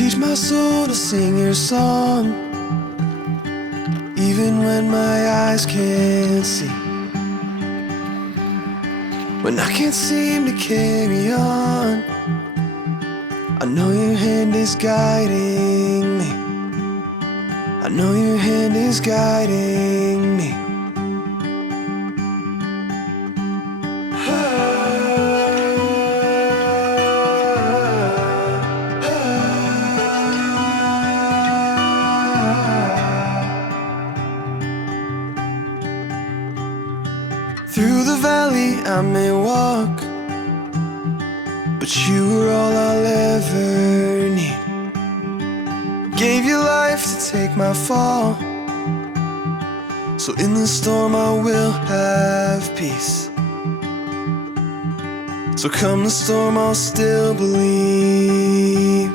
Teach my soul to sing your song, even when my eyes can't see. When I can't seem to carry on, I know your hand is guiding me. I know your hand is guiding me. Through the valley I may walk, but you are all I'll ever need. Gave your life to take my fall, so in the storm I will have peace. So come the storm I'll still believe.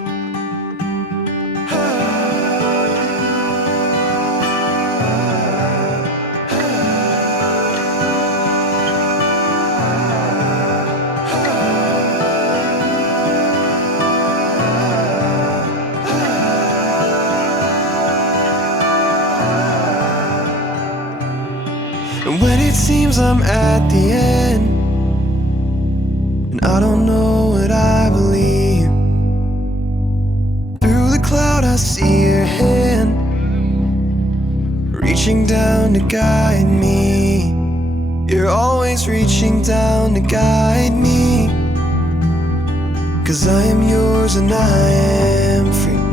And when it seems I'm at the end, and I don't know what I believe, through the cloud I see your hand, reaching down to guide me. You're always reaching down to guide me, 'cause I am yours and I am free.